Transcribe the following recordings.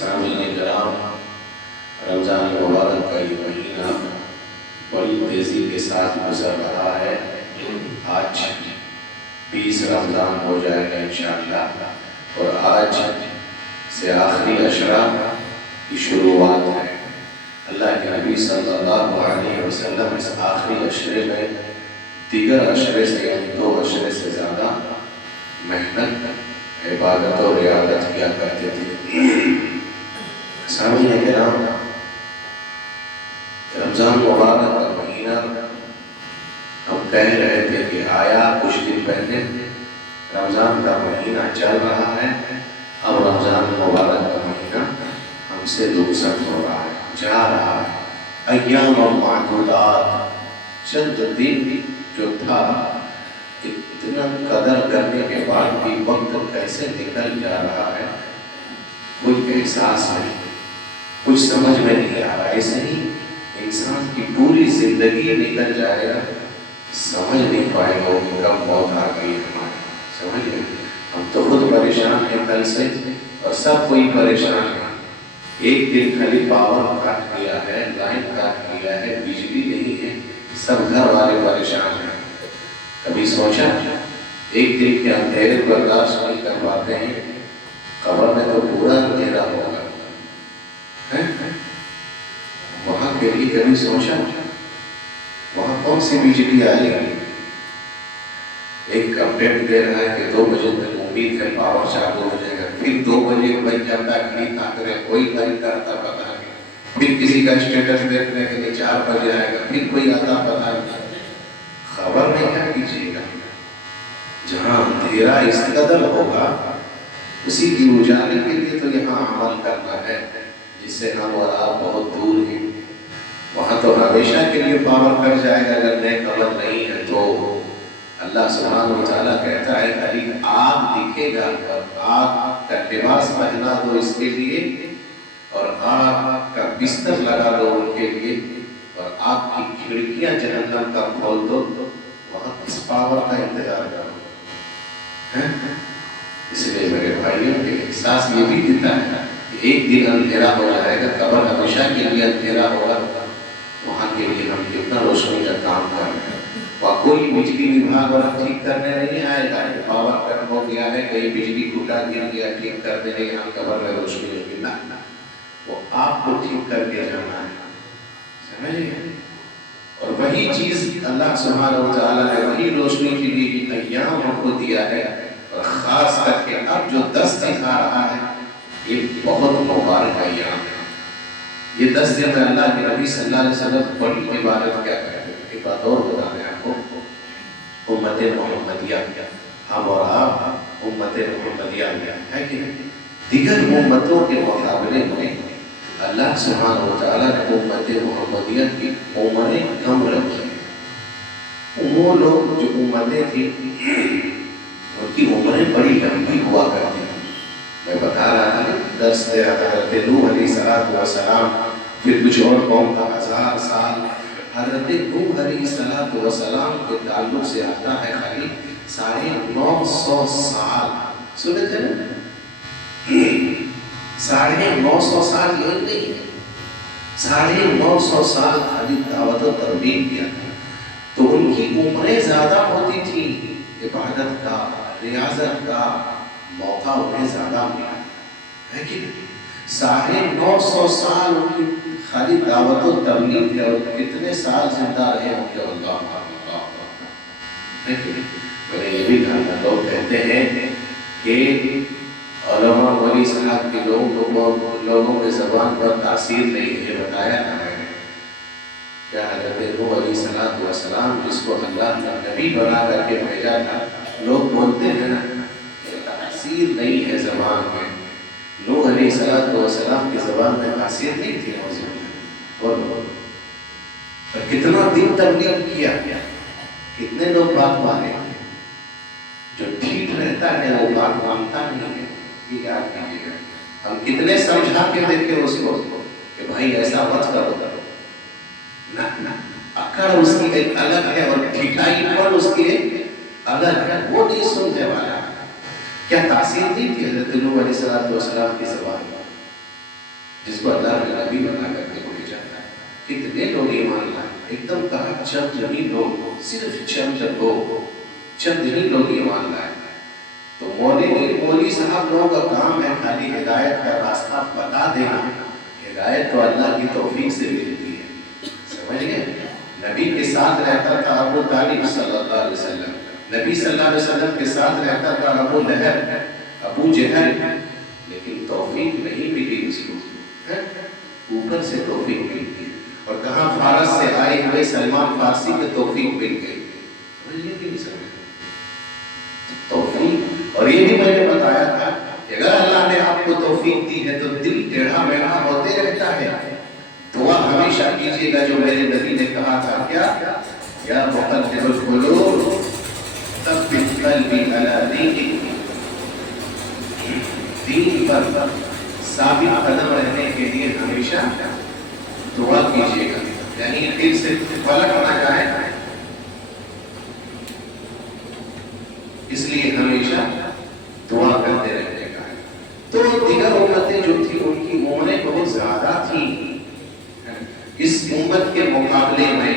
سامعین کرام، رمضان مبارک کا یہ مہینہ بڑی تیزی کے ساتھ گزر رہا ہے۔ آج 20 رمضان ہو جائے گا انشاءاللہ، اور آج سے آخری عشرہ کی شروعات ہے۔ اللہ کے نبی صلی اللہ علیہ وسلم اس آخری عشرے میں دیگر عشرے سے یعنی 2 عشرے سے زیادہ محنت، عبادت اور ریاضت کیا کرتے تھے۔ سامعین کرام، رمضان مبارک کا مہینہ ہم کہہ رہے تھے کہ آیا کچھ دن پہلے، رمضان کا مہینہ چل رہا ہے، اب رمضان مبارک کا مہینہ ہم سے رخصت ہو رہا ہے، جا رہا ہے۔ ایام و معدودات، چند دن جو تھا، اتنا قدر کرنے کے بعد بھی وقت کیسے نکل جا رہا ہے کوئی احساس نہیں، کچھ سمجھ میں نہیں آ رہا۔ ایسے ہی انسان کی پوری زندگی نکل جائے گا، سمجھ نہیں پائے گا کہ کب موت آ گئی ہماری۔ سمجھ گئے؟ ہم تو خود پریشان ہیں کل سے، اور سب کوئی پریشان ہے۔ ایک دن خالی پاور کاٹ گیا ہے، لائن کاٹ گیا ہے، بجلی نہیں ہے، سب گھر والے پریشان ہیں۔ کبھی سوچا ایک دن کے اندھیرے برداشت نہیں کر پاتے ہیں، قبر میں تو پورا اندھیرا ہوگا، وہاں کے لیے کبھی سوچا وہاں کون سی بجلی آئے گی؟ ایک اپڈیٹ دے رہا ہے کہ 2 بجے تک امید ہے پاور چالو ہو جائے گا، پھر 2 بجے بن جاتا ہے، کہیں تاکرے کوئی نہیں کرتا پتا نہیں، پھر کسی کا اسٹیٹس دیکھنے کے لیے 4 بجے آئے گا، پھر کوئی آتا پتا نہیں۔ خبر میں کیا کیجیے گا؟ جہاں اندھیرا اس قدر ہوگا، اسی کی اجالے کے لیے تو یہاں عمل کرنا ہے، جس سے ہم اور آپ بہت دور ہیں۔ وہاں تو ہمیشہ کے لیے پاور کر جائے گا اگر نیک عمل نہیں ہے تو۔ اللہ سبحانہ و تعالیٰ کہتا ہے خالی آگ دکھے گا، اور آگ کا لباس پہنا دو اس کے لیے، اور آگ کا بستر لگا دو ان کے لیے، اور آگ کی کھڑکیاں جہنم کا کھول دو، وہاں اس پاور کا انتظار کرو۔ اس لیے میرے بھائیوں کے احساس یہ بھی دیتا ہے کہ ایک دن اندھیرا ہو جائے گا، قبر ہمیشہ کے لیے اندھیرا ہوگا، وہاں کے لیے ہم کتنا روشنی کا کام کر رہے ہیں۔ وہاں کوئی بجلی وبھاگ والا ٹھیک کرنے نہیں آئے گا، پاور کٹ ہو گیا ہے، کہیں بجلی ٹوٹا گر گیا، ٹھیک کر دینے یہاں قبر میں روشنی ہوگی، نہ وہ آپ کو ٹھیک کر کے جانا ہے۔ سمجھے؟ اور وہی چیز اللہ سبحانہ و تعالیٰ نے وہی روشنی کے لیے ایام ہم کو دیا ہے، اور خاص کر کے اب جو 10 دن آ رہا ہے یہ بہت مبارک ایام ہے۔ یہ 10 دن میں اللہ کے نبی صلی اللہ علیہ وسلم بڑی عبادت کیا کرتے ہیں۔ ایک بات اور بتا دیں آپ کو، امت محمدیہ، ہم اور آپ امت محمدیہ ہے کہ دیگر امتوں کے مقابلے میں اللہ سبحانہ و تعالیٰ نے امت محمدیہ کی عمریں کم رکھی ہیں۔ وہ لوگ جو امتیں تھیں ان کی عمریں بڑی لمبی ہوا کرتی ہیں۔ میں بتا رہا تھا درس دے رہا تھا حضرت نوح علیہ السلام، پھر کچھ اور قوم کا 1000 سال۔ حضرت نوح علیہ السلام کے تعلق سے آتا ہے خالی 950 سال۔ سنے تھے نا؟ 950 سال یہ نہیں ہے، 950 سال خالی دعوت و تبلیغ کیا تھا، تو ان کی عمریں زیادہ ہوتی تھی، عبادت کا، ریاضت کا موقع انہیں زیادہ ملا ہے کہ 950 سال ان کی خالی دعوت و تبلیغ ہے، اور کتنے سال زندہ رہے ہوں گے اللہ ہے کہ میں نے یہ بھی کہا، لوگ کہتے ہیں کہ علماء ولی صاحب کے لوگوں کے زبان پر تاثیر نہیں ہے۔ بتایا نا میں نے کیا حضرت نوح علیہ السلام جس کو اللہ نے نبی بنا کر کے بھیجا تھا، لوگ بولتے ہیں نا تاثیر نہیں ہے زبان میں۔ نوح علیہ السلام کی زبان میں تاثیر نہیں تھی اور کتنا دن تبلیغ کیا، کتنے لوگ بات مانے۔ جو ٹھیک رہتا ہے وہ بات مانتا نہیں ہے، یہ یاد کیجیے گا۔ ہم کتنے سمجھا کے دیکھے اس کو کہ بھائی ایسا مت کرو، نہ اکڑ اس کی ایک الگ ہے اور ٹھیکائی پر اس کی ایک الگ ہے، وہ نہیں سننے والا۔ کیا تاثیر نہیں تھی حضرت نوح علیہ السلام کی زبان میں؟ جس کو اللہ نے نبی بنا کر کے بھیجا تھا. کتنے لوگ ایمان لائے؟ ایک دم کہا چند ہی لوگ، صرف چند ہی لوگ ایمان لائے. تو مولوی صاحب لوگوں کا کام ہے خالی ہدایت کا راستہ بتا دینا. ہدایت تو اللہ کی توفیق سے ملتی ہے، سمجھ گئے؟ نبی کے ساتھ رہتا تھا ابو طالب صلی اللہ علیہ وسلم، نبی صلی اللہ علیہ وسلم کے ساتھ رہتا تھا ابو لہب، ابو جہل، لیکن توفیق نہیں ملی اس کو. اوپر سے توفیق ملتی ہے. اور کہاں فارس سے آئے ہوئے سلمان فارسی کے توفیق مل گئی. توفیق. اور یہ بھی میں نے بتایا تھا کہ اگر اللہ نے آپ کو توفیق دی ہے تو دل ٹیڑھا میڑھا ہوتے رہتا ہے. دعا ہمیشہ کیجیے گا جو میرے نبی نے کہا تھا، کیا؟ یا مقلب القلوب ثبت قلبی علی دینک. دین پر ثابت قدم رہنے کے لیے ہمیشہ دعا کیجیے گا، یعنی دل سے پلٹ نہ جائے، اس لیے ہمیشہ دعا کرتے رہنے کا. تو دیگر امتیں جو تھی ان کی عمریں بہت زیادہ تھیں اس امت کے مقابلے میں.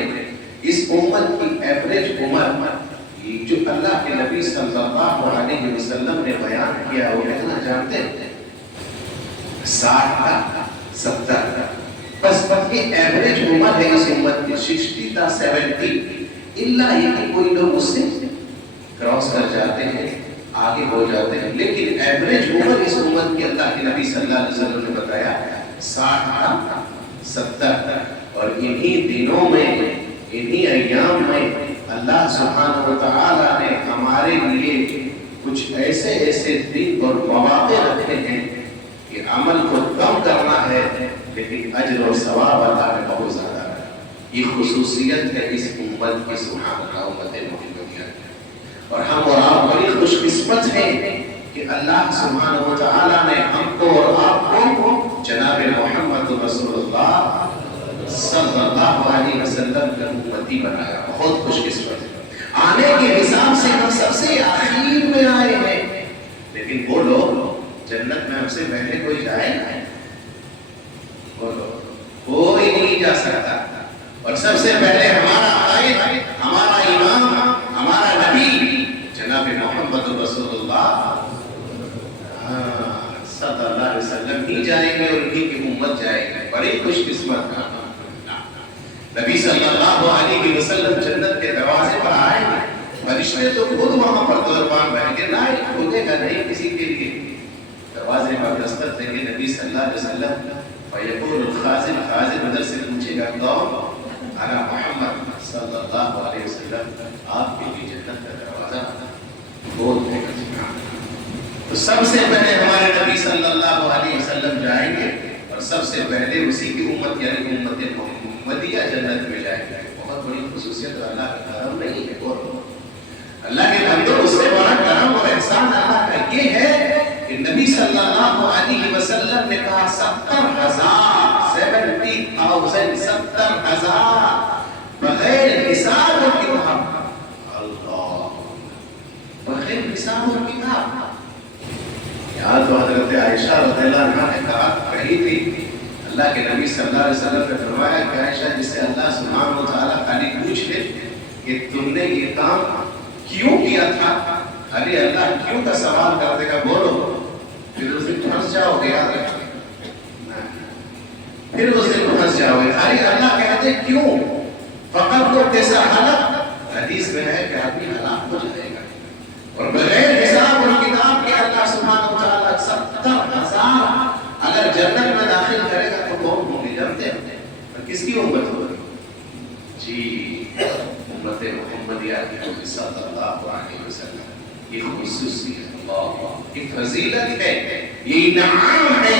اس امت کی ایوریج عمر جو اللہ کے نبی صلی اللہ علیہ وسلم نے بیان کیا وہ کتنا جانتے ہیں؟ 60 کا 70 کا. بس یہ ایوریج عمر ہے اس امت کی 60 تا 70. اللہ یہ کہ کوئی لوگ اس سے کراس کر جاتے ہیں، آگے ہو جاتے ہیں، لیکن ایوریج عمر اس امت کی اللہ کے نبی صلی اللہ علیہ وسلم نے بتایا 60 تا 70. اور انہی دنوں میں، انہی ایام میں اللہ سبحانہ و تعالی نے ہمارے لیے کچھ ایسے دن اور مواقع رکھے ہیں کہ عمل کو کم کرنا ہے لیکن اجر و ثواب اللہ نے بہت زیادہ ہے. یہ خصوصیت ہے اس امت کی، سبحان اللہ، امت محمدیہ. اور ہم اور آپ بڑی خوش قسمت ہیں کہ اللہ سبحانہ و تعالی نے ہم کو اور آپ کو جناب محمد رسول اللہ صلی اللہ علیہ وسلم کا امتی بنایا. بہت خوش قسمت ہے. آنے کے حساب سے ہم سب سے آخر میں آئے ہیں، لیکن وہ لوگ جنت میں ہم سے پہلے کوئی جائے گا؟ کوئی نہیں جا سکتا. اور سب سے پہلے ہمارا قائد، ہمارا امام، ہمارا نبی جناب محمد رسول اللہ صلی اللہ علیہ وسلم ہی جائیں گے اور انہی کی امت جائے گی. بڑی خوش قسمت کا نبی صلی اللہ علیہ وسلم جنت کے دروازے پر آئے گے. فرشتے تو خود وہاں پر دربان رہیں گے، نہ کھولے گا نہیں کسی کے لیے. دروازے پر دستک دیں گے نبی صلی اللہ علیہ وسلم. فیقول الخازن، خازن ادھر سے پوچھے گا کون؟ انا محمد صلی اللہ علیہ وسلم، آپ کے لیے جنت کا دروازہ کھول دے گا. تو سب سے پہلے ہمارے نبی صلی اللہ علیہ وسلم جائیں گے اور سب سے پہلے اسی کی امت یعنی امت محمدیہ جنت میں جائیں گے. بہت بڑی خصوصیت اللہ کا کرم نہیں ہے، اور اللہ کے بندوں اس سے بڑا کرم اور احسان اللہ کا یہ ہے کہ نبی صلی اللہ علیہ وسلم نے کہا 70,000 بغیر حساب اور کتاب. اللہ، بغیر حساب اور کتاب. یہاں تو حضرت عائشہ رضی اللہ عنہا نے کہی تھی، اللہ کے نبی صلی اللہ علیہ وسلم نے فرمایا کہ عائشہ جس سے اللہ سبحانہ و تعالیٰ خالی پوچھ لے کہ تم نے یہ کام کیوں کیا تھا، خالی اللہ کیوں کا سوال کر دے گا، بولو، پھر اس دن پھنس جاؤ گے. یاد رکھیں، پھر اس دن پھنس جاؤ گے. خالی اللہ کہتے کیوں، فقط کو کیسا حلق، حدیث میں ہے کہ آدمی ہلاک ہو جائے گا. اور بغیر حساب اور کتاب کے اللہ سبحانہ و تعالیٰ 70,000 اگر جنت میں داخل کرے گا تو کون ہوں گے جانتے ہیں؟ اور کس کی امت ہوگی؟ جی، امت محمدیہ کی صلی اللہ علیہ وسلم. یہ خصوصیت، اللہ، یہ فضیلت ہے، یہ انعام ہے،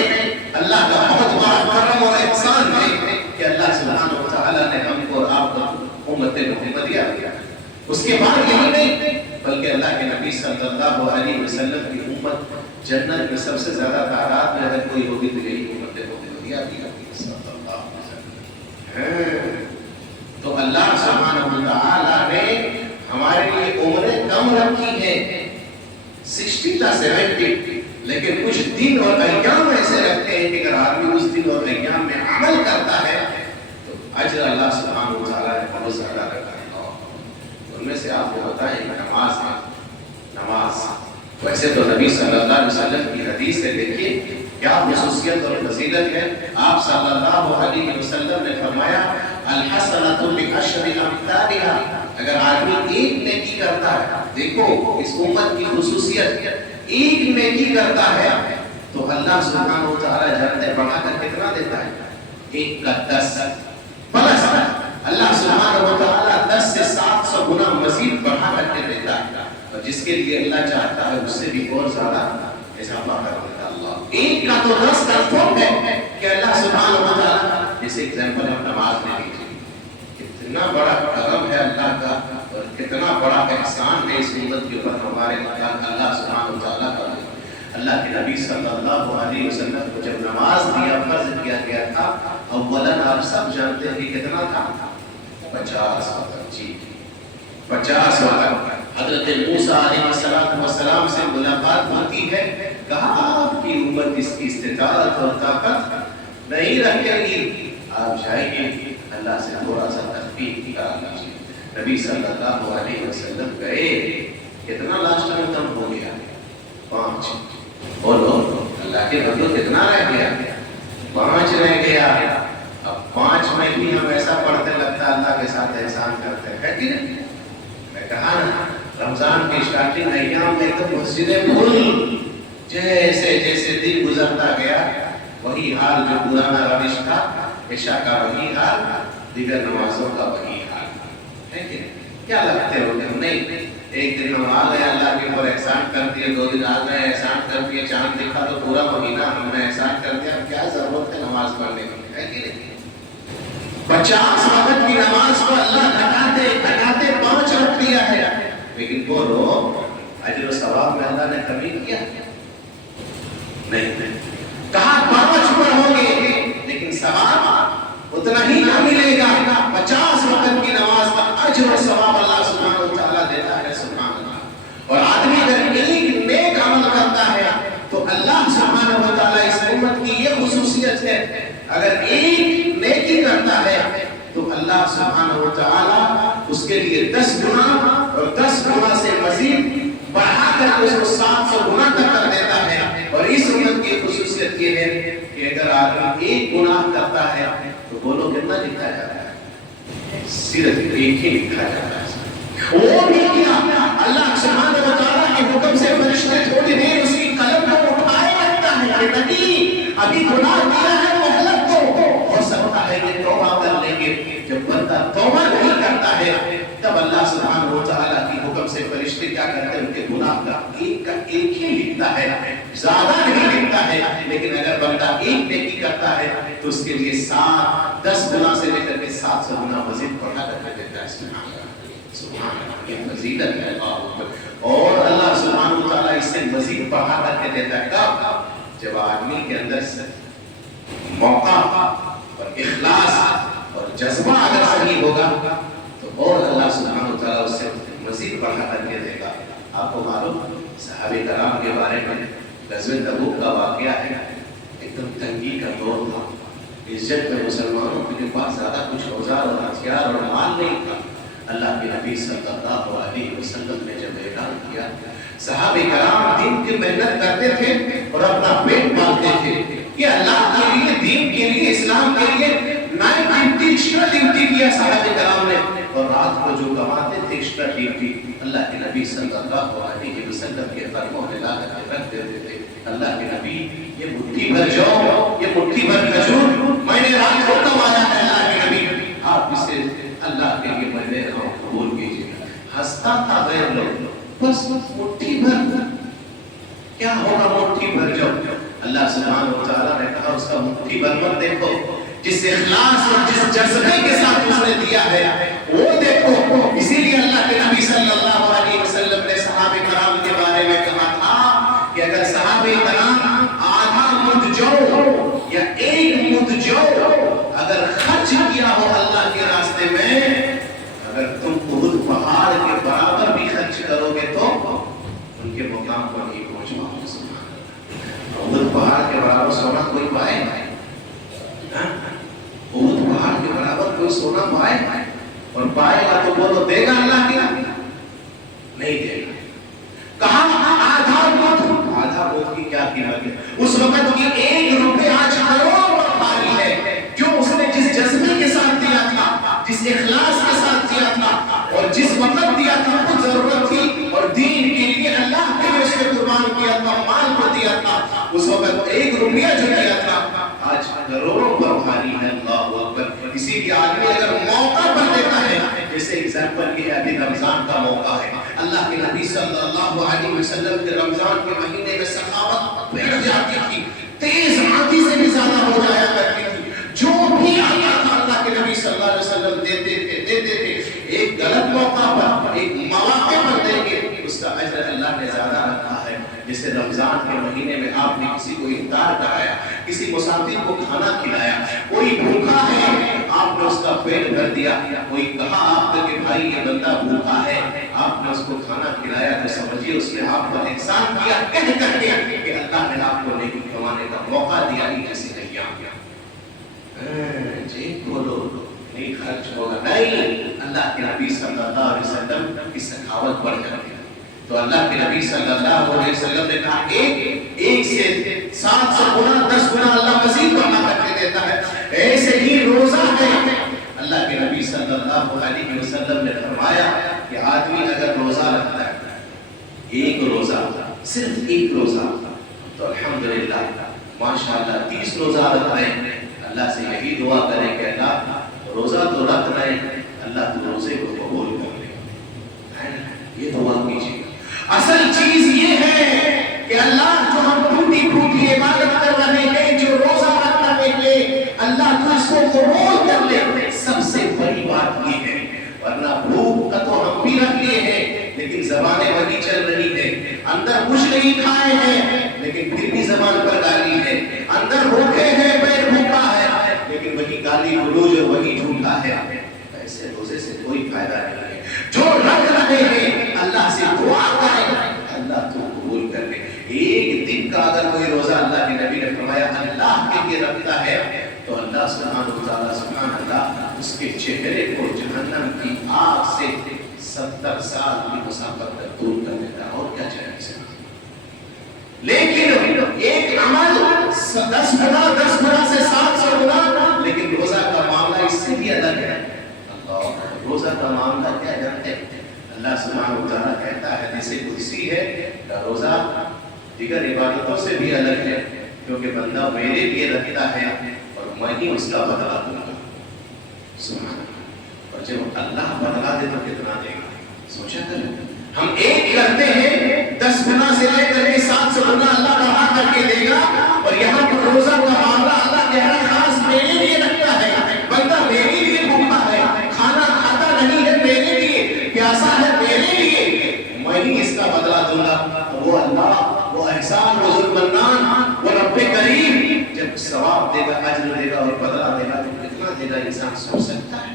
اللہ کا بہت بڑا کرم اور احسان ہے کہ اللہ سبحانہ و تعالیٰ نے ہم کو اور آپ کو امت محمدیہ کیا. اس کے بعد یہی نہیں بلکہ اللہ کے نبی صلی اللہ علیہ وسلم کی امت جنت میں سب سے زیادہ تعداد میں اگر کوئی ہوگی تو یہی امت محمدیہ کی صلی اللہ علیہ وسلم. تو اللہ سبحانہ و تعالی نے ہمارے لیے عمریں کم رکھی ہیں 60 تا 70, لیکن کچھ دن اور ایام ایسے رکھتے ہیں کہ اگر آدمی اس دن اور ایام میں عمل کرتا ہے تو اجر اللہ سبحانہ و تعالیٰ نے بہت زیادہ رکھا ہے. ان میں سے آپ کو بتائیں نماز ہے. نماز ویسے تو نبی صلی اللہ علیہ وسلم کی حدیث ہے, دیکھیے کیا خصوصیت اور فضیلت ہے. آپ صلی اللہ علیہ وسلم نے فرمایا الحسنۃ بعشر امثالها. اگر آدمی ایک نیکی کرتا ہے, دیکھو اس امت کی خصوصیت, ایک نیکی کرتا ہے تو اللہ سبحانہ و تعالیٰ جانتے بڑھا کر کتنا دیتا ہے, 1 کا 10 پلس اللہ سبحانہ و تعالیٰ 10 سے 700 گنا مزید بڑھا کر کے دیتا ہے. اور جس کے لیے اللہ چاہتا ہے اس سے بھی اور زیادہ اضافہ کر دیتا اللہ. 1 کا تو 10 کنفرم ہے کہ اللہ سبحانہ و تعالیٰ, جیسے ایگزامپل ہم نماز میں لیجیے, کتنا بڑا کرم ہے اللہ کا اور کتنا بڑا احسان ہے اس امت کے اوپر ہمارے اللہ سبحانہ و تعالیٰ کا. اللہ کے نبی صلی اللہ علیہ وسلم کو جب نماز دیا فرض کیا گیا تھا, اولاً آپ سب جانتے ہیں کہ کتنا تھا, 50 وقت. جی 50 وقت. حضرت موسیٰ علیہ السلام سے ملاقات ہوتی ہے, کہا آپ کی امت اس کی استطاعت اور طاقت نہیں رکھے گی, آپ جائیے اللہ سے تھوڑا سا تخفیف کرا لیجیے. نبی صلی اللہ علیہ وسلم گئے, کتنا لاسٹ میں کم ہو گیا, 5. بولو اللہ کے بندو کتنا رہ گیا, 5 رہ گیا. اب 5 میں بھی ہم ایسا پڑھتے لگتا اللہ کے ساتھ احسان کرتے ہیں کہ نہیں. میں کہا نا رمضان کی اسٹارٹنگ ایام میں تو مسجدیں بھول, جیسے جیسے دن گزرتا گیا وہی حال جو پرانا روش تھا, عشاء کا وہی حال, دیگر نمازوں کا وہی حال ہے کہ کیا لگتے ہو کہ نہیں ایک دن ہم آ گئے اللہ کے اوپر احسان کر دیے, 2 دن آ گئے احسان کر دیے, چاند دکھا تو پورا مہینہ ہم نے احسان کر دیا, کیا ضرورت ہے نماز پڑھنے کی, ہے کہ نہیں. 50 وقت کی نماز کو اللہ گھٹاتے 5 رکھ دیا ہے, لیکن بولو اجر و ثواب میں اللہ نے کمی کیا نہیں. کہا 5 پڑھو گے لیکن ثواب اتنا ہی نہ ملے گا. 50 وقت کی نماز کا اجر و ثواب اللہ سبحانہ و تعالیٰ دیتا ہے. سبحان اللہ. اور آدمی اگر ایک نیک عمل کرتا ہے تو اللہ سبحانہ و تعالیٰ اس امت کی یہ خصوصیت ہے, اگر ایک نیکی کرتا ہے تو اللہ سبحانہ و تعالیٰ اس کے لیے 10 گنا اور 10 گنا سے مزید بڑھا کر اس کو 700 گنا تک کر دیتا ہے. اور اس امت کی خصوصیت یہ ہے کہ اگر آدمی ایک گناہ کرتا ہے تو بولو کتنا لکھا جاتا ہے, صرف ایک ہی لکھا جاتا ہے. وہ بھی کیا اللہ سبحانہ و تعالیٰ کے حکم سے فرشتے تھوڑی دیر اس کی قلم کو اٹھائے رکھتا ہے کہ نہیں ابھی گناہ کیا ہے مہلت دو. ہو سکتا ہے کہ توبہ کر لیں گے. جب بندہ توبہ نہیں کرتا ہے تب اللہ سبحانہ و تعالیٰ کی حکم سے فرشتے کیا کرتے ہیں, ان کے گناہ کا ایک ہی لکھتا ہے, زیادہ نہیں لکھتا ہے. لیکن اگر بندہ ایک نیکی کرتا ہے تو اس کے لیے 10 گنا سے لے کر کے 700 گنا مزید بڑھا کر دیتا ہے. سبحان اللہ, یہ فضیلت ہے. اور اللہ سبحانہ و تعالیٰ اس سے مزید بڑھا کر کے دیتا ہے کب, جب آدمی کے اندر سے موقع اور اخلاص اور جذبہ اگر صحیح ہوگا تو اور اللہ سبحانہ و تعالیٰ اس سے مزید بڑھا کر کے دے گا. آپ کو معلوم صحابہ کرام کے بارے میں غزوہ تبوک کا واقعہ ہے, ایک دم تنگی کا دور تھا. عزت میں مسلمانوں کے پاس زیادہ کچھ اوزار اور ہتھیار اور مال نہیں تھا. اللہ کے نبی صلی اللہ علیہ وسلم نے جب اعلان کیا, صحابہ کرام دین کی محنت کرتے تھے اور اپنا پیٹ پالتے تھے کہ اللہ کے لیے, دین کے لیے, اسلام کے لیے نائٹ ڈیوٹی ایکسٹرا ڈیوٹی کیا صحابہ کرام نے, اور رات کو جو کماتے تھے ایکسٹرا ڈیوٹی اللہ کے نبی صلی اللہ علیہ وسلم کے قدموں میں لا کر رکھ دیتے تھے. اللہ کے نبی یہ مٹھی بھر جو, یہ مٹھی بھر کھجور میں نے رات کو کمایا ہے, اللہ کے نبی آپ اسے اللہ کے لیے میں دے رہا ہوں, قبول کیجیے. ہنستا تھا غیر لوگ, بس مٹھی بھر کیا ہوگا, مٹھی بھر جو اللہ سبحانہ و تعالیٰ نے کہا اس کا مٹھی بھر مت دیکھو, جس اخلاص اور جس جذبے کے ساتھ اس نے دیا ہے وہ دیکھو. اسی لیے اللہ کے نبی صلی اللہ علیہ وسلم نے صحابہ کرام کے بارے میں کہا تھا کہ اگر صحابہ کرام آدھا مد جو یا ایک مد جو اگر خرچ کیا ہو اللہ کے راستے میں, اگر تم احد پہاڑ کے برابر بھی خرچ کرو گے تو ان کے مقام پر نہیں پہنچ پاؤ. سبحان اللہ. احد پہاڑ کے برابر سونا کوئی پائے؟ احد پہاڑ کے برابر کوئی سونا پائے؟ اور پائے گا تو بولو دے گا اللہ کیا؟ نہیں دے گا. کہاں آدھا موت کی کیا قیمت ہے؟ اس وقت کی 1 روپے آج کروڑوں پر بھاری ہے. جو اس نے جس جذبے کے ساتھ دیا تھا، جس اخلاص کے ساتھ دیا تھا، اور جس وقت دیا تھا کو ضرورت تھی اور دین کے لیے اللہ کے لیے اس نے قربان کیا تھا، مال کو دیا تھا، اس وقت 1 روپیہ جو دیا تھا آج کروڑوں پر بھاری ہے. اللہ اکبر. اسی لیے آدمی اگر موقع پر دیتا ہے، جیسے ایگزامپل یہ ابھی رمضان کا موقع ہے، اللہ کے نبی صلی اللہ علیہ وسلم کے رمضان کے مہینے میں سخاوت بڑھ جاتی تھی، تیز آندھی سے بھی زیادہ ہو جایا کرتی تھی. جو بھی آتا تھا اللہ کے نبی صلی اللہ علیہ وسلم دیتے تھے. ایک غلط موقع پر، ایک مواقع پر دیں گے، اس کا اجر اللہ نے زیادہ رکھا ہے. جیسے رمضان کے مہینے میں آپ نے کسی کو افطار کرایا، کسی مسافر کو کھانا کھلایا، کوئی بھوکا ہے آپ نے اس کا پیٹ بھر دیا، کوئی کہا آپ نے کہ بھائی یہ بندہ بھوکا ہے، آپ نے اس کو کھانا کھلایا، تو سمجھیے اس نے آپ پر احسان کیا کہہ کر کے کہ اللہ نے آپ کو نیکی کمانے کا موقع دیا. ہی کسی نے کیا جی بولو نہیں خرچ ہوگا، نہیں. اللہ کے نبی صلی اللہ علیہ وسلم کی سخاوت بڑھ جاتی ہے. تو اللہ کے نبی صلی اللہ علیہ وسلم نے کہا ایک سے 700 گنا 10 گنا اللہ مزید بڑھا کر کے دیتا ہے. ایسے ہی روزہ ہے. اللہ کے نبی صلی اللہ علیہ وسلم نے فرمایا کہ آدمی اگر روزہ رکھتا ہے، ایک روزہ، صرف ایک روزہ، تو الحمدللہ ماشاءاللہ 30 روزہ رکھ رہے ہیں. اللہ سے یہی دعا کریں کہ اللہ روزہ تو رکھ رہے ہیں، اللہ تو روزے کو قبول کر لے. یہ دعا کیجیے. اصل چیز یہ ہے کہ اللہ جو ہم ٹوٹی عبادت کر رہے ہیں، جو روزہ رکھ رہے ہیں، اللہ تو اس کو قبول کر لے. سب سے بڑی بات یہ ہے. ورنہ بھوک کا تو ہم بھی رکھ لیے ہیں لیکن زبانیں وہی چل رہی ہیں. اندر کچھ نہیں کھائے ہیں لیکن پھر بھی زبان پر گالی ہے. اندر بھوکے ہیں، پیٹ بھوکا ہے، لیکن وہی گالی گلوچ اور وہی جھوٹا ہے. ایسے روزے سے کوئی فائدہ نہیں ہے. جو رکھ رہے ہیں اللہ سے دعا کریں اللہ تو قبول کر لے. ایک دن کا اگر کوئی روزہ اللہ کے نبی نے فرمایا اللہ کے لیے رکھتا ہے تو اللہ سبحانہ اللہ اس کے چہرے کو جہنم کی آگ سے 70 سال کی مسافت تک دور کر دیتا. اور کیا چاہیے اسے؟ لیکن ایک عمل 10 گنا سے 700 گنا. لیکن روزہ کا معاملہ اس سے بھی الگ ہے. اللہ روزہ کا معاملہ کیا جانتے ہیں؟ اللہ سبحانہ وتعالیٰ کہتا ہے حدیث قدسی ہے کہ روزہ دیگر عبادتوں سے بھی الگ ہے کیونکہ بندہ میرے لیے رکھتا ہے اور میں ہی اس کا بدلہ دوں گا. سبحان اللہ. اور جب اللہ بدلہ دے تو کتنا دے گا سوچا کریں. ہم ایک کرتے ہیں 10 گنا سے لے کر کے 700 گنا اللہ بڑھا کر کے دے گا. اور یہاں پر روزہ کا معاملہ اللہ کہہ رہا ہے خاص میرے لیے رکھتا ہے. بندہ میرے لیے بھوکا ہے، کھانا کھاتا نہیں ہے میرے لیے، پیاسا ہے میرے لیے، میں ہی اس کا بدلہ دوں گا. وہ اللہ، وہ احسان، وہ ذو المنان، وہ رب کریم جب ثواب دے گا، اجر دے گا اور بدلہ دے گا تو کتنا دے گا انسان سوچ سکتا ہے؟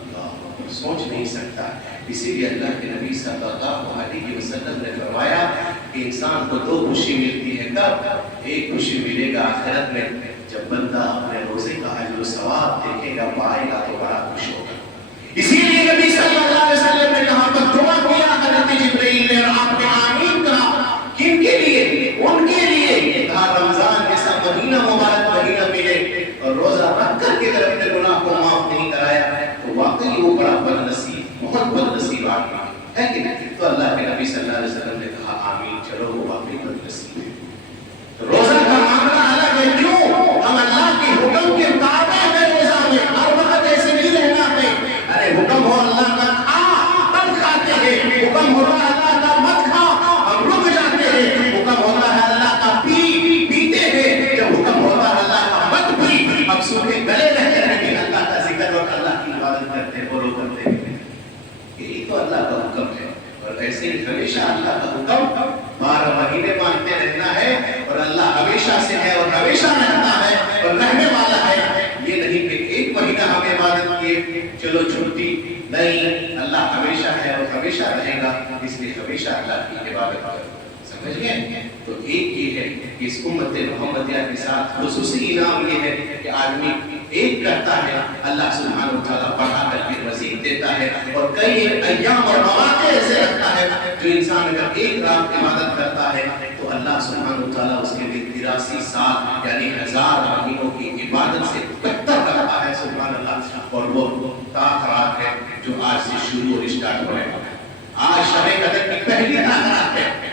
اللہ سوچ نہیں سکتا. اسی لیے اللہ کے نبی صلی اللہ علیہ وسلم نے فرمایا کہ انسان کو 2 خوشی ملتی ہے. کب؟ ایک خوشی ملے گا آخرت میں جب بندہ اپنے روزے کا اجر و ثواب دیکھے گا، پائے گا تو بڑا خوش ہوگا. اسی لیے نبی صلی اللہ علیہ وسلم نے کہا پر دعا کیا حضرت جبرائیل نے اور آپ نے آمین کہا. کن کے لیے؟ ان کے لیے کہا رمضان جیسا مہینہ مبارک مہینہ ملے اور روزہ رکھ کر کے اگر اپنے گناہ کو معاف نہیں کرایا تو واقعی وہ بڑا بدنصیب، بہت بدنصیب آدمی ہے کہ نہیں؟ تو اللہ کے نبی صلی اللہ علیہ وسلم نے کہا آمین. چلو وہ واقعی بدنصیب ہے. روزہ کا معاملہ الگ ہے. کیوں؟ ہم اللہ کے حکم کے تابع ہیں. روزہ میں ہر وقت ایسے نہیں رہنا ہے. ارے حکم ہو اللہ کا کھا تب کھاتے ہیں، حکم ہو رہا اللہ کا مت کھا ہم رک جاتے ہیں. حکم ہوتا ہے اللہ کا پیتے ہیں، جب حکم ہوتا ہے اللہ کا مت پی ہم سوکھے گلے رہتے ہیں کہ اللہ کا ذکر اور اللہ کی عبادت کرتے ہیں، فالو کرتے ہیں. یہی تو اللہ کا حکم ہے. اور ایسے ہی ہمیشہ اللہ کا حکم 12 مہینے مانتے رہنا ہے اور اللہ ہمیشہ سے ہے اور ہمیشہ رہتا ہے اور رہنے والا ہے. یہ نہیں کہ ایک مہینہ ہم عبادت کیے چلو چھٹی، نہیں. اللہ ہمیشہ ہے اور ہمیشہ ہمیشہ رہے گا، اس لیے ہمیشہ اللہ کی عبادت کرو. سمجھ گئے؟ تو ایک یہ ہے کہ اس امت محمدیہ کے ساتھ خصوصی انعام یہ ہے کہ آدمی ایک کرتا ہے، اللہ سبحانہ وتعالیٰ بڑھا کر کے مزید دیتا ہے. اور کئی ایام اور مواقع ایسے رکھتا ہے جو انسان اگر ایک رات عبادت کرتا ہے تو اللہ سبحانہ وتعالیٰ اس کے لیے 83 سال یعنی 1000 مہینوں کی عبادت سے بہتر رکھتا ہے. سبحان اللہ. اور وہ تاخ رات ہے جو آج سے شروع اور اسٹارٹ ہونے والا ہے. آج شب قدر کی پہلی تاخ رات ہے.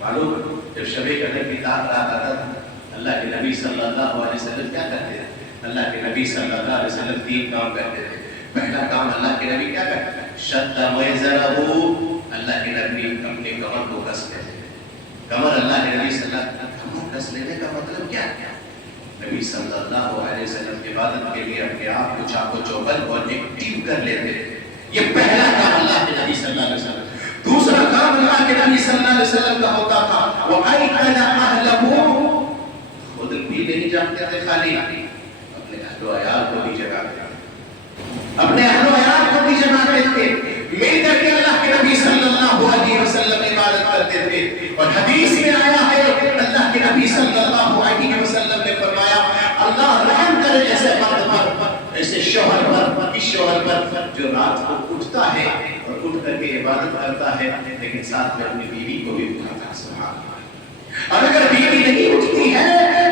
معلوم جب شب قدر کی تاخ رات آتا تھا اللہ کے نبی صلی اللہ علیہ وسلم کیا کرتے تھے؟ اللہ کے نبی صلی اللہ علیہ وسلم 3 کام کرتے تھے. پہلا کام اللہ کے نبی کیا کرتے تھے؟ شد میزرہو، اللہ کے نبی اپنے کمر کو کس لیتے تھے. کمر اللہ کے نبی صلی اللہ علیہ وسلم کمر کس لینے کا مطلب کیا ہے؟ نبی صلی اللہ علیہ وسلم عبادت کے لیے اپنے آپ کو چاق و چوبند اور ایکٹیو کر لیتے تھے. یہ پہلا کام اللہ کے نبی صلی اللہ علیہ وسلم. دوسرا کام اللہ کے نبی صلی اللہ علیہ وسلم کا ہوتا تھا وَأَيْقَنَ أَهْلَهُ، خود بھی نہیں جاگتے تھے خالی، اپنے اہل و عیال کو بھی جگاتے تھے، اپنے اہل و عیال کو بھی جگاتے تھے. مل کر کے اللہ کے نبی صلی اللہ علیہ وسلم عبادت کرتے تھے. اور حدیث میں آیا ہے اللہ کے نبی صلی اللہ علیہ وسلم نے فرمایا اللہ رحم کرے ایسے مرد پر، ایسے شوہر پر، اس شوہر پر جو رات کو اٹھتا ہے اور اٹھ کر کے عبادت کرتا ہے لیکن ساتھ میں اپنی بیوی کو بھی اٹھاتا ہے. سبحان اللہ. اور اگر بیوی نہیں اٹھتی ہے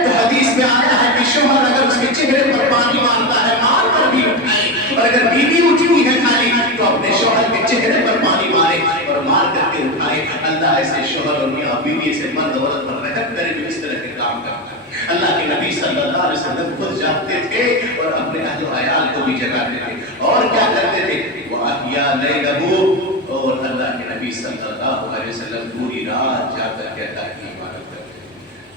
تو حدیث میں آیا ہے کہ شوہر اگر اس کے چہرے پر پانی مارتا ہے مار کر بھی اٹھائے، اور اگر بیوی اٹھی ہوئی ہے خالی تو اپنے شوہر کے چہرے پر پانی مارے اور مار کر کے اٹھائے. اللہ ایسے شوہر اور میاں بیوی سے مرد عورت پر رحم کرے جو اس طرح کے کام کرتا ہے. اللہ کے نبی صلی اللہ علیہ وسلم خود جاگتے تھے اور اپنے اہل و عیال کو بھی جگاتے تھے. اور کیا کرتے تھے؟ وَأَحْيَا لَيْلَهُ، اور اللہ کے نبی صلی اللہ علیہ وسلم پوری رات جا کر کے اللہ کی عبادت کرتے تھے.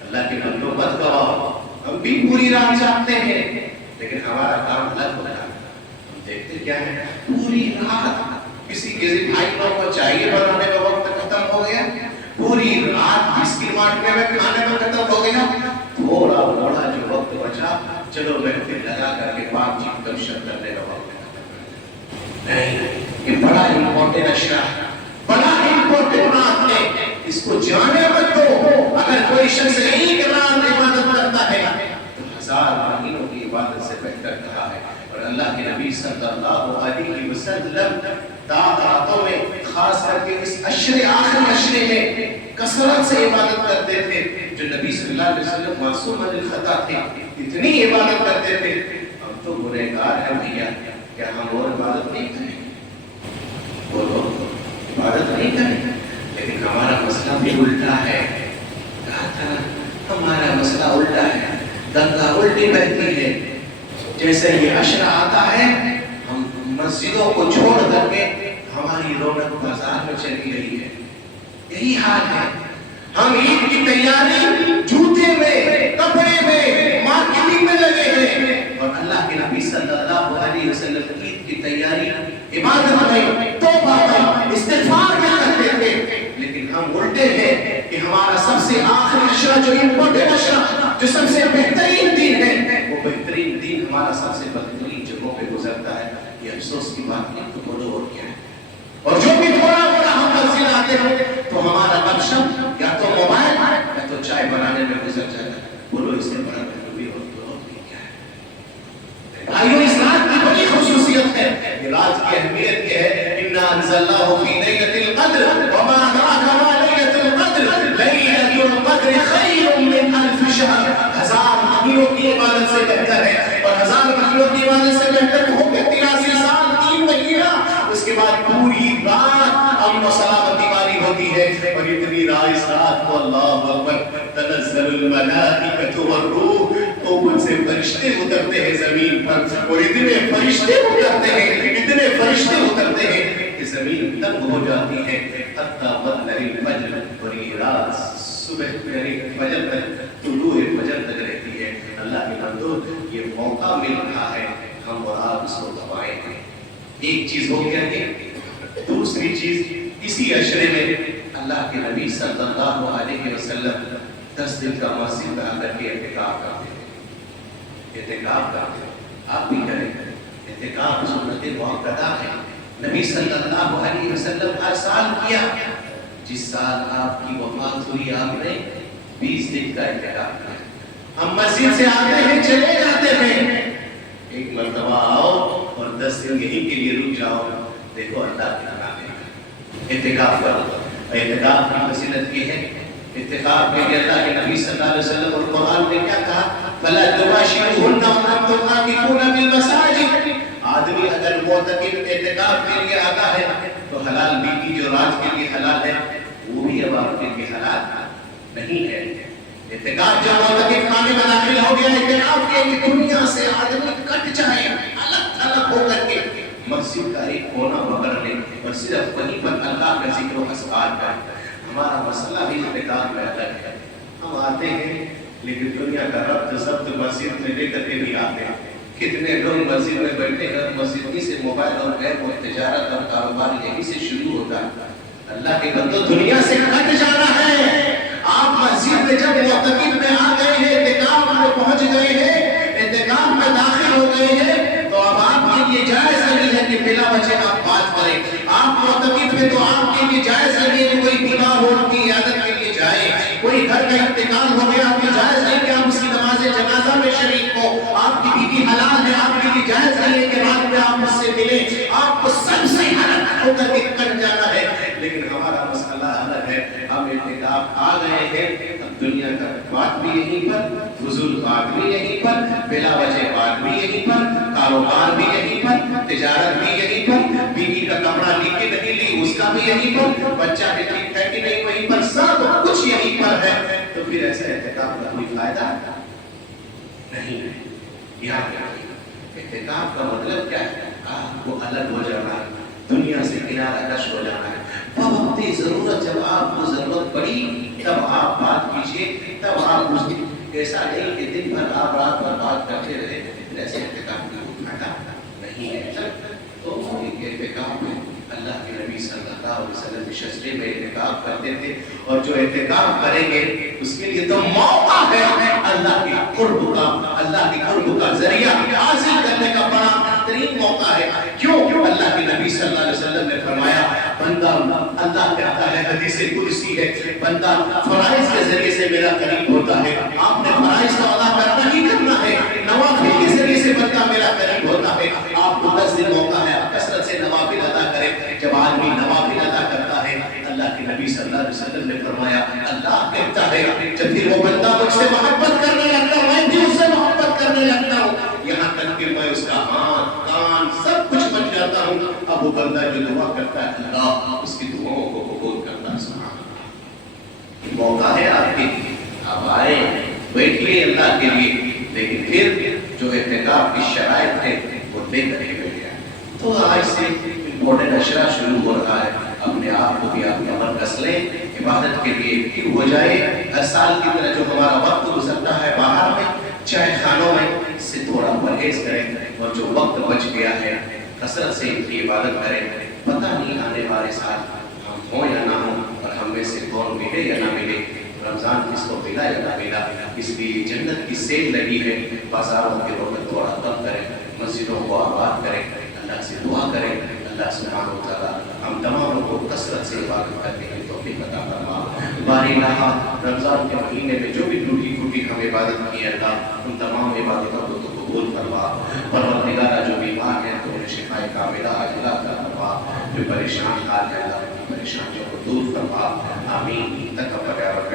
اللہ کے بندوں مت گواؤ، ہم بھی پوری رات جاگتے ہیں لیکن ہمارا کام الگ ہوتا ہے. ہم دیکھتے کیا ہے پوری رات کسی بھائی کو چائے بنانے کا وقت ختم ہو گیا، پوری رات بسکٹ بانٹنے میں کھانے میں ختم ہو گیا، تھوڑا بڑا جو وقت بچا چلو محفل لگا کر کے بات چیت گپ شپ کرنے کا وقت نہیں. یہ بڑا امپورٹنٹ اشرا ہے، بڑا امپورٹنٹ رات ہے، اس کو جانے مت دو. اگر کوئی شخص ایک رات عبادت کرتا ہے تو 1000 مہینوں کی عبادت سے بہتر کہا ہے. اور اللہ کے نبی صلی اللہ علیہ وسلم راتوں میں خاص کر کے اس عشر آخر عشرے میں کثرت سے عبادت کرتے تھے. جو نبی صلی اللہ علیہ وسلم معصوم عن الخطا تھے، اتنی عبادت کرتے تھے. ہم تو گنہگار ہیں بھیا، کیا ہم اور عبادت نہیں کریں؟ بولو عبادت نہیں کریں، لیکن ہمارا مسئلہ بھی الٹا ہے. کہا تھا ہمارا مسئلہ الٹا ہے، گنگا الٹی بہتی ہے. جیسے یہ عشرہ آتا ہے ہم مسجدوں کو چھوڑ کر کے ہماری رونق بازار میں چلی رہی ہے. یہی حال ہے. ہم عید کی تیاری جوتے میں، کپڑے میں، مارکیٹنگ میں لگے ہیں، اور اللہ کے نبی صلی اللہ علیہ وسلم عید کی تیاری عبادت میں، توبہ میں، استغفار میں کرتے تھے. لیکن ہم الٹے ہیں کہ ہمارا سب سے آخری عشرہ جو امپورٹنٹ عشرہ، جو سب سے بہترین دن ہے، وہ بہترین دن ہمارا سب سے بدترین جگہوں پہ گزرتا ہے. یہ افسوس کی بات نہیں تو بولو اور کیا ہے. اور جو بھی تھوڑا بڑا ہم مسجد آتے ہیں تو ہمارا گپشپ یا تو موبائل یا تو چائے بنانے میں گزر جاتا ہے. بولو اس سے بڑا بھی اور کیا ہے. بھائیو اس رات کی بڑی خصوصیت ہے. یہ رات کی اہمیت یہ ہے اِنَّا أَنزَلْنَاهُ فِي لَيْلَةِ الْقَدْرِ وَمَا أَدْرَاكَ مَا لَيْلَةُ الْقَدْرِ لَيْلَةُ الْقَدْرِ خَيْرٌ مِّنْ أَلْفِ شَهْرٍ. 1000 مہینوں کی عبادت سے بہتر ہے. اور 1000 مہینوں کی عبادت سے بہتر ہو گئے 83 سال 3 مہینہ. اس کے بعد پوری رات امن و سلامتی والی ہوتی ہے. اور اتنی اس رات کو اللہ اکبر تنزل الملائکۃ والروح، اوپر سے فرشتے اترتے ہیں زمین پر. اور اتنے فرشتے اترتے ہیں، اتنے فرشتے اترتے ہیں کہ زمین تنگ ہو جاتی ہے. حتی مطلع الفجر، اور یہ رات صبح فجر تک، طلوع فجر تک رہتی ہے. اللہ کے بندو یہ موقع مل رہا ہے، ہم اور آپ اس کو گنوائے ہیں. ایک چیز ہو گیا کہ دوسری چیز اسی عشرے میں اللہ کے نبی صلی اللہ علیہ وسلم 10 دن کا مسجد میں آ کر کے اعتکاف کرتے تھے. اعتکاف کرتے آپ بھی کریں. اعتکاف سنت موقدہ ہے. نبی صلی اللہ علیہ وسلم ہر سال کیا. جس سال آپ کی وفات ہوئی آپ نے 20 دن کا اعتکاف کیا. ہم مسجد سے آتے ہیں چلے جاتے ہیں, ایک مرتبہ آؤ اور 10 دن یہیں کے لیے رک جاؤ, دیکھو اللہ کے نام ہے. اعتکاف کرو. اعتکاف کی فضیلت یہ ہے, اعتکاف کے لیے اللہ کے نبی صلی اللہ علیہ وسلم اور قرآن نے کیا کہا, فلا تباشروهن وانتم عاکفون بالمساجد. آدمی اگر معتکف اعتکاف کے لیے آتا ہے تو حلال بیوی جو رات کے لیے حلال ہے وہ بھی اب آپ کے لیے حلال نہیں ہے. اعتکاف جو معتکف خانے میں داخل ہو گیا, اعتکاف کے لیے دنیا سے آدمی کٹ جائے, الگ تھلگ ہو کر کے مسجد کا ایک کونا پکڑ لے اور صرف وہیں پر اللہ کا ذکر و اذکار کرے. ہمارا مسئلہ بھی اعتکاف میں الگ ہے. ہم آتے ہیں لیکن دنیا کا ربط ضبط مسجد میں لے کر کے بھی آتے ہیں. کتنے لوگ مسجد میں بیٹھے ہیں, مسجد ہی سے موبائل اور غیر اور تجارت اور کاروبار یہی سے شروع ہوتا ہے. اللہ کے بندو دنیا سے کٹ جانا ہے. آپ مسجد میں جب معتکف میں آ گئے ہیں, اعتکاف میں پہنچ گئے ہیں, اعتکاف میں داخل ہو گئے ہیں, تو اب آپ کے لیے جائز نہیں ہے کہ بلا وجہ آپ بات کریں. آپ معتکف میں تو آپ کے لیے جائز نہیں ہے کہ کوئی بیمار ہو ان کی عیادت کے لیے جائے, کوئی گھر کا انتقال ہو گیا آپ کی جائز نہیں کہ آپ اس کی نماز جنازہ میں شریک ہو. آپ کی بیوی حلال ہے, آپ کے لیے جائز نہیں ہے کہ رات میں آپ اس سے ملیں. آپ کو سب سے الگ ہو کر کے کٹ جانا ہے. لیکن ہمارا مسئلہ الگ ہے. ہم اعتکاف آ گئے ہیں, اب دنیا کا بات بھی یہیں پر, فضول بات بھی یہیں پر, بلا وجہ بات بھی یہیں پر, کاروبار بھی یہیں پر, تجارت بھی یہیں پر, بیوی کا کپڑا لی کہ نہیں لی اس کا بھی یہیں پر, بچہ بھی ٹھیک ہے کہ نہیں وہیں پر, سب کچھ یہیں پر ہے. تو پھر ایسے اعتکاف کا کوئی فائدہ نہیں ہے. یاد رکھیے اعتکاف کا مطلب کیا ہے, آپ کو الگ ہو جانا ہے, دنیا سے کنارہ کش ہو جانا ہے. بوقتی ضرورت جب آپ کو ضرورت پڑی تب آپ بات کیجئے, تب آپ اس کی, ایسا نہیں کہ دن بھر آپ رات بھر بات کرتے رہے, ایسے اعتکاف کا کوئی فائدہ نہیں ہے. تو اعتکاف میں اللہ کے نبی صلی اللہ علیہ وسلم شجرے میں اعتکاف کرتے تھے, اور جو اعتکاف کریں گے اس کے لیے تو موقع ہے اللہ کی قرب کا, اللہ کی قرب کا ذریعہ حاصل کرنے کا بڑا بہترین موقع ہے. کیوں؟ اللہ کے نبی صلی اللہ علیہ وسلم نے فرمایا, بندہ, اللہ کہتا ہے حدیث قدسی ہے, بندہ فرائض کے ذریعے سے میرا قریب ہوتا ہے. آپ نے فرائض کا ادا کرنا ہی کرنا ہے, نوافل کے ذریعے سے بندہ میرا قریب ہوتا ہے. آپ کو 10 دن موقع ہے, آپ کثرت سے نوافل ادا کریں. جب آدمی نوافل ادا کرتا ہے, اللہ کے نبی صلی اللہ علیہ وسلم نے فرمایا, اللہ کہتا ہے جب پھر وہ بندہ مجھ سے محبت کرنے لگتا ہے, میں بھی اس سے محبت کرنے لگتا ہوں, یہاں تک کہ میں اس کا ہاتھ, کان, سب کچھ بن جاتا ہوں. اب وہ بندہ جو دعا کرتا ہے اللہ اس کی دعاؤں کو قبول کرتا ہے. سبحان اللہ, موقع ہے آپ کے لیے, آپ آئے بیٹھیے اللہ کے لیے. لیکن پھر جو اعتکاف کی شرائط ہے وہ لے کر کے بیٹھ گیا. تو آج سے امپورٹنٹ اشرا شروع ہو رہا ہے. اپنے آپ کو بھی آپ کمر کس لیں, عبادت کے لیے ایکٹیو ہو جائے. ہر سال کی طرح جو ہمارا وقت گزرتا ہے باہر میں, چاہے خانوں میں, سے تھوڑا پرہیز کریں, اور جو وقت بچ گیا ہے کثرت سے ان کی عبادت کریں. پتہ نہیں آنے والے سال ہم ہوں یا نہ ہوں, اور ہم میں سے کون ملے یا نہ ملے, رمضان کس کو ملا یا نہ ملا. اس لیے جنت کی سیل لگی ہے, بازاروں کے وقت تھوڑا کم کریں, مسجدوں کو آباد کریں, اللہ سے دعا کریں. اللہ سبحانہ و تعالیٰ ہم تمام کو کثرت سے عبادت کرنے کی توفیق عطا فرما. باری اللہ رمضان کے مہینے میں جو بھی ٹوٹی پھوٹی ہم عبادت کی ہے, اللہ ان تمام عبادتوں کو تو قبول فرما. پروردگارہ جو بیمار ہیں تو انہیں شفائے کاملہ عاجلہ عطا فرما, جو پریشان حال ہے اللہ ان کی پریشانیوں کو دور فرما. آمین. تقبل یا رب.